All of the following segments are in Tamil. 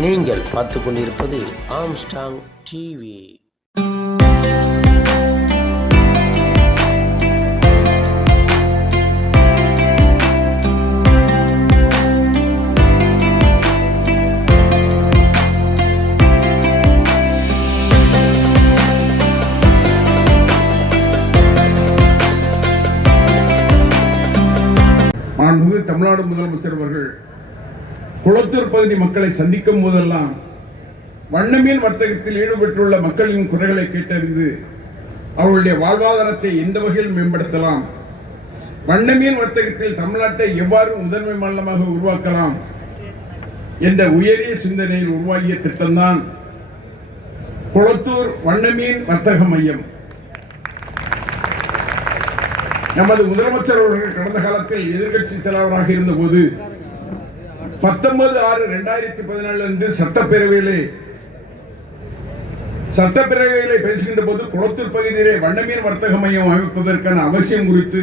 நீங்கள் பார்த்து கொண்டிருப்பது ஆம்ஸ்டாங் டிவி மாண்புமிகு தமிழ்நாடு முதலமைச்சர் அவர்கள் குளத்தூர் பகுதி மக்களை சந்திக்கும் போதெல்லாம் வண்ணமீன் வர்த்தகத்தில் ஈடுபட்டுள்ள மக்களின் குறைகளை கேட்டறிந்து அவர்களுடைய வாழ்வாதாரத்தை எந்த வகையில் மேம்படுத்தலாம். வண்ணமீன் வர்த்தகத்தில் தமிழ்நாட்டை எவ்வாறு முதன்மை மாநிலமாக உருவாக்கலாம் என்ற உயரிய சிந்தனையில் உருவாகிய திட்டம்தான் குளத்தூர் வண்ணமீன் வர்த்தக மையம். நமது முதலமைச்சர் அவர்கள் கடந்த காலத்தில் எதிர்கட்சி தலைவராக இருந்தபோது பத்தொன்பது ஆறு ரெண்டாயிரத்தி பதினாலு அன்று சட்டப்பேரவையிலே சட்டப்பேரவையிலே பேசுகின்ற போது குளத்தூர் பகுதியிலே வண்ணமீன் வர்த்தக மையம் அமைப்பதற்கான அவசியம் குறித்து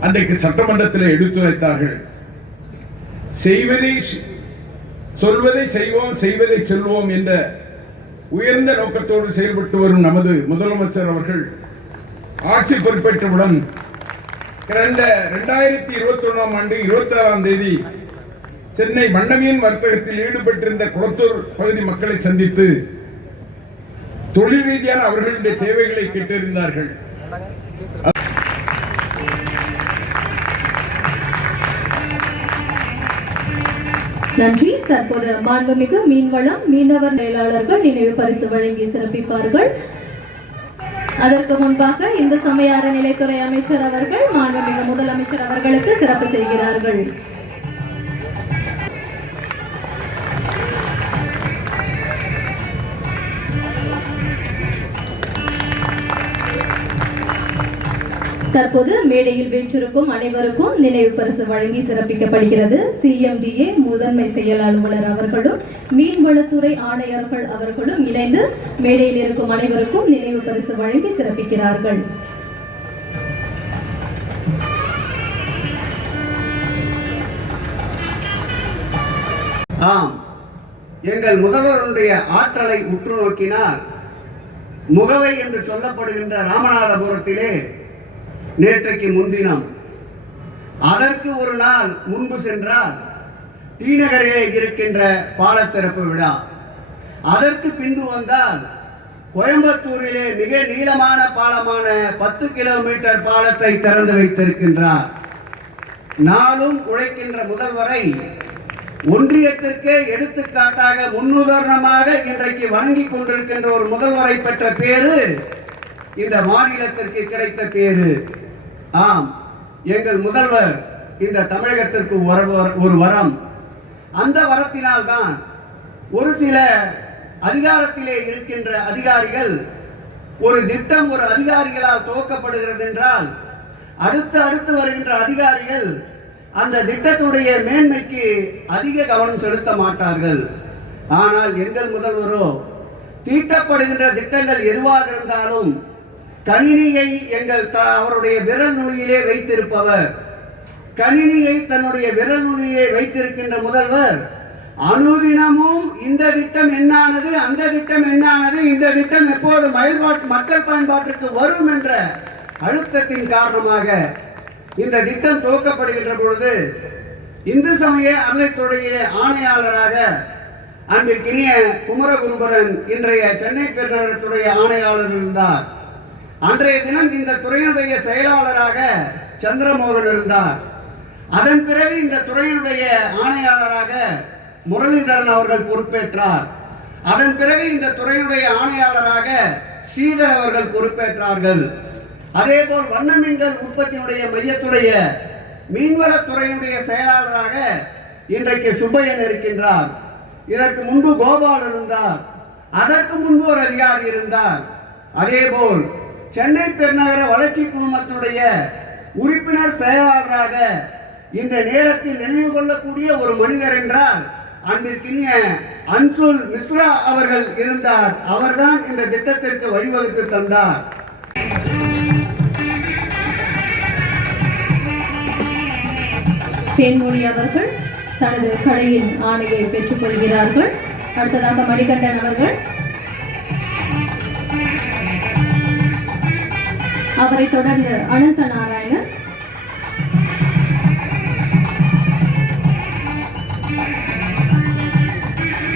அன்றைக்கு சட்டமன்றத்தில் எடுத்துரைத்தார்கள். செய்வதை சொல்வதை செய்வோம் செய்வதை செல்வோம் என்ற உயர்ந்த நோக்கத்தோடு செயல்பட்டு வரும் நமது முதலமைச்சர் அவர்கள் ஆட்சி பொறுப்பேற்றவுடன் கடந்த இரண்டாயிரத்தி இருபத்தி ஒன்றாம் ஆண்டு இருபத்தி ஆறாம் தேதி சென்னை வண்ணமீன் வர்த்தகத்தில் ஈடுபட்டிருந்த குளத்தூர் பகுதி மக்களை சந்தித்து தொழில் ரீதியான அவர்களுடைய தேவைகளை கேட்டறிந்தார்கள். நன்றி. தற்போது மாண்புமிகு மீன்வளம் மீனவர் மேலாளர்கள் நினைவு பரிசு வழங்கி சிறப்பிப்பார்கள். அதற்கு முன்பாக இந்து சமய அறநிலைத்துறை அமைச்சர் அவர்கள் மாண்புமிகு முதலமைச்சர் அவர்களுக்கு சிறப்பு செய்கிறார்கள். தற்போது மேடையில் வீற்றிருக்கும் அனைவருக்கும் நினைவு பரிசு வழங்கி சிறப்பிக்கப்படுகிறது. சிஎம்டிஏ முதன்மை செயல் அலுவலர் அவர்களும் மீன்வளத்துறை ஆணையர்கள் அவர்களும் இணைந்து மேடையில் இருக்கும் அனைவருக்கும் நினைவு பரிசு வழங்கி சிறப்பிக்கிறார்கள். ஆம். எங்கள் முதல்வருடைய ஆற்றலை உற்று நோக்கினால் முகவை என்று சொல்லப்படுகின்ற ராமநாதபுரத்திலே நேற்றைக்கு முன்தினம். அதற்கு ஒரு நாள் முன்பு சென்றால் டீநகரிலே இருக்கின்ற பாலத்திறப்பு விழா. அதற்கு பின்பு வந்தால் கோயம்புத்தூரிலே மிக நீளமான பாலமான பத்து கிலோமீட்டர் பாலத்தை திறந்து வைத்திருக்கின்றார். நாளும் உழைக்கின்ற முதல்வரை ஒன்றியத்திற்கே எடுத்துக்காட்டாக முன்னுதாரணமாக இன்றைக்கு வணங்கிக் கொண்டிருக்கின்ற ஒரு முதல்வரை பெற்ற பேரு இந்த மாநிலத்திற்கு கிடைத்த பேரு. ஆம் எங்கள் முதல்வர் இந்த தமிழகத்திற்கு ஒரு வர- ஒரு வரம். அந்த வரத்தினால் தான் ஒரு சில அதிகாரத்திலே இருக்கின்ற அதிகாரிகள் ஒரு திட்டம் ஒரு அதிகாரிகளால் துவக்கப்படுகிறது என்றால் அடுத்து அடுத்து வருகின்ற அதிகாரிகள் அந்த திட்டத்துடைய மேன்மைக்கு அதிக கவனம் செலுத்த மாட்டார்கள். ஆனால் எங்கள் முதல்வரோ தீட்டப்படுகின்ற திட்டங்கள் எதுவாக இருந்தாலும் கணினியை எங்கள் த- அவருடைய விரல் நுனியிலே வைத்திருப்பவர். கணினியை தன்னுடைய விரல் நுனியிலே வைத்திருக்கின்ற முதல்வர் அனுதினமும் இந்த திட்டம் என்னானது அந்த திட்டம் என்னானது இந்த திட்டம் எப்போது மயில்பாட்டு மக்கள் பயன்பாட்டிற்கு வரும் என்ற அழுத்தத்தின் காரணமாக இந்த திட்டம் துவக்கப்படுகின்ற பொழுது இந்து சமய அறநிலைத்துறைய ஆணையாளராக அன்பிற்கினிய குமரகுருபரன் இன்றைய சென்னை பெருநகரத்துடைய ஆணையாளர் இருந்தார். அன்றைய தினம் இந்த துறையினுடைய செயலாளராக சந்திரமோகன் இருந்தார். அதன் பிறகு இந்த துறையினுடைய ஆணையாளராக முரளிதரன் அவர்கள் பொறுப்பேற்றார். அதன் பிறகு இந்த துறையினுடைய ஆணையாளராக ஸ்ரீதர் அவர்கள் பொறுப்பேற்றார்கள். அதே போல் வண்ணமீன்கள் உற்பத்தியுடைய மையத்துடைய மீன்வளத்துறையினுடைய செயலாளராக இன்றைக்கு சுப்பையன் இருக்கின்றார். இதற்கு முன்பு கோபால் இருந்தார். அதற்கு முன்பு ஒரு அதிகாரி இருந்தார். அதேபோல் சென்னை பெருநகர வளர்ச்சி குழுமத்தினுடைய உறுப்பினர் செயலாளராக இந்த நேரத்தில் நினைவு கொள்ளக்கூடிய ஒரு மனிதர் என்றால் அன்பிற்கினிய அன்சுல் மிஸ்ரா அவர்கள் இருந்தார். அவர்தான் இந்த திட்டத்திற்கு வழிவகுத்து தந்தார். தேன்மொழி அவர்கள் தனது கடையின் ஆணையை பெற்றுக் கொள்கிறார்கள். அடுத்ததாக மணிகண்டன் அவர்கள் அவரை தொடர்ந்து அனந்த நாராயணன்.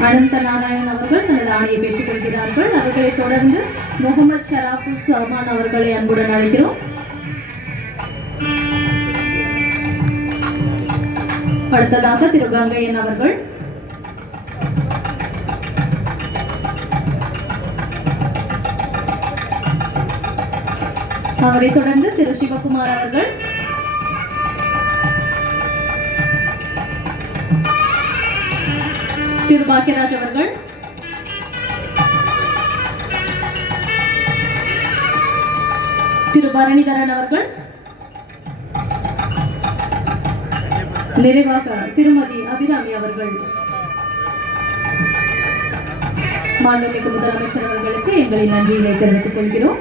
அனந்த நாராயண் அவர்கள் தனது ஆணையை பெற்றுக் கொள்கிறார்கள். அவர்களை தொடர்ந்து முகமது ஷராஃபு சல்மான் அவர்களை அன்புடன் அழைக்கிறோம். அடுத்ததாக திரு கங்கையன் அவர்கள். அவரை தொடர்ந்து திரு சிவகுமார் அவர்கள் திரு பாக்கியராஜ் அவர்கள் திரு பரணிதரன் அவர்கள் நிறைவாக திருமதி அபிராமி அவர்கள் மாண்புமிகு முதலமைச்சர் அவர்களுக்கு எங்களின் நன்றியினை தெரிவித்துக் கொள்கிறோம்.